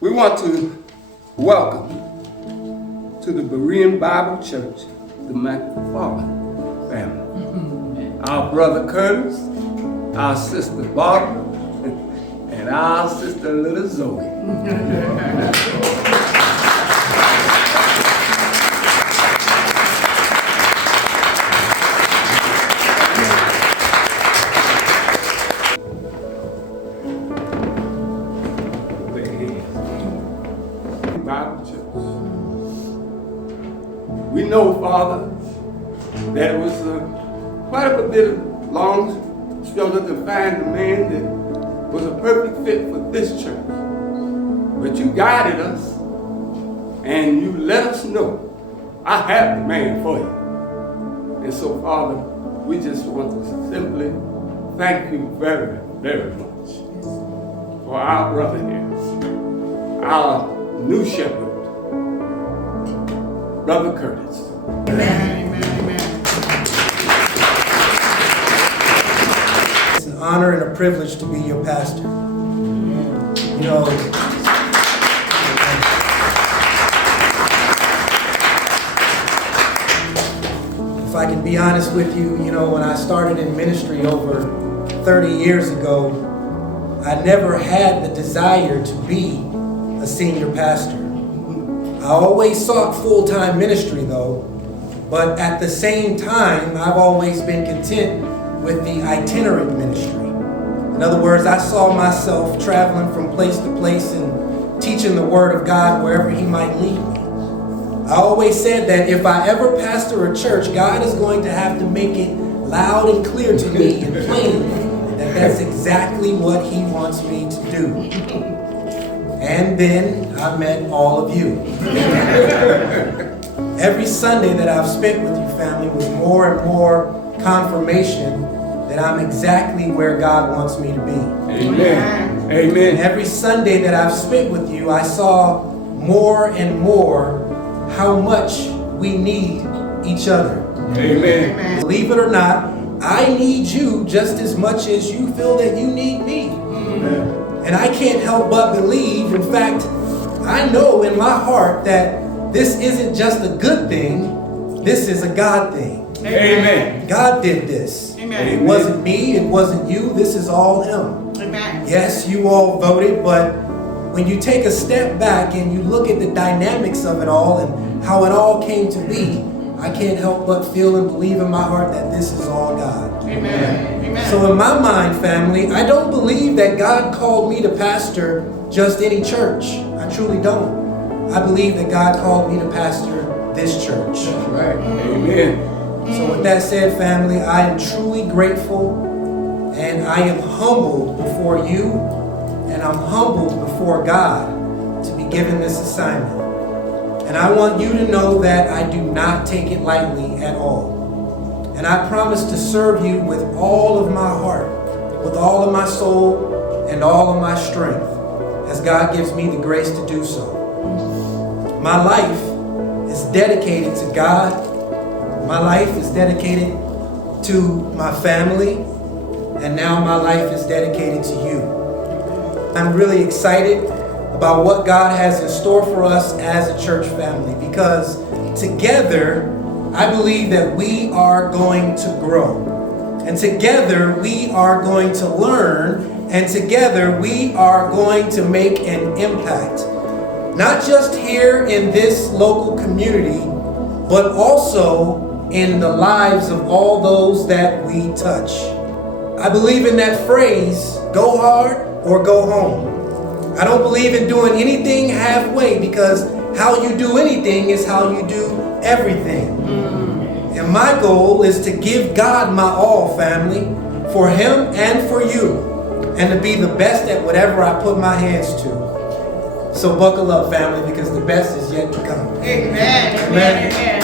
We want to welcome to the Berean Bible Church, the McFarland family. Our brother Curtis, our sister Barbara, and our sister little Zoe. Bible Church. We know, Father, that it was quite a bit of long struggle to find the man that was a perfect fit for this church. But you guided us and you let us know, I have the man for you. And so, Father, we just want to simply thank you very, very much for our brother here, our new shepherd, Brother Curtis. Amen. Amen. Amen. It's an honor and a privilege to be your pastor. You know, if I can be honest with you, when I started in ministry over 30 years ago, I never had the desire to be a senior pastor. I always sought full-time ministry though, but at the same time, I've always been content with the itinerant ministry. In other words, I saw myself traveling from place to place and teaching the Word of God wherever He might lead me. I always said that if I ever pastor a church, God is going to have to make it loud and clear to me and plain that that's exactly what He wants me to do. And then I met all of you. Every Sunday that I've spent with you, family, was more and more confirmation that I'm exactly where God wants me to be. Amen. Amen. And every Sunday that I've spent with you, I saw more and more how much we need each other. Amen. Believe it or not, I need you just as much as you feel that you need me. Amen. And I can't help but believe, in fact, I know in my heart that this isn't just a good thing, this is a God thing. Amen. God did this. Amen. It wasn't me, it wasn't you, this is all Him. Amen. Yes, you all voted, but when you take a step back and you look at the dynamics of it all and how it all came to be, I can't help but feel and believe in my heart that this is all God. Amen. Amen. So in my mind, family, I don't believe that God called me to pastor just any church. I truly don't. I believe that God called me to pastor this church. That's right. Amen. So with that said, family, I am truly grateful and I am humbled before you and I'm humbled before God to be given this assignment. And I want you to know that I do not take it lightly at all. And I promise to serve you with all of my heart, with all of my soul, and all of my strength, as God gives me the grace to do so. My life is dedicated to God. My life is dedicated to my family. And now my life is dedicated to you. I'm really excited about what God has in store for us as a church family, because together, I believe that we are going to grow. And together we are going to learn. And together we are going to make an impact. Not just here in this local community, but also in the lives of all those that we touch. I believe in that phrase, go hard or go home. I don't believe in doing anything halfway, because how you do anything is how you do everything. And my goal is to give God my all, family, for Him and for you, and to be the best at whatever I put my hands to. So buckle up, family, because the best is yet to come. Amen. Amen. Amen.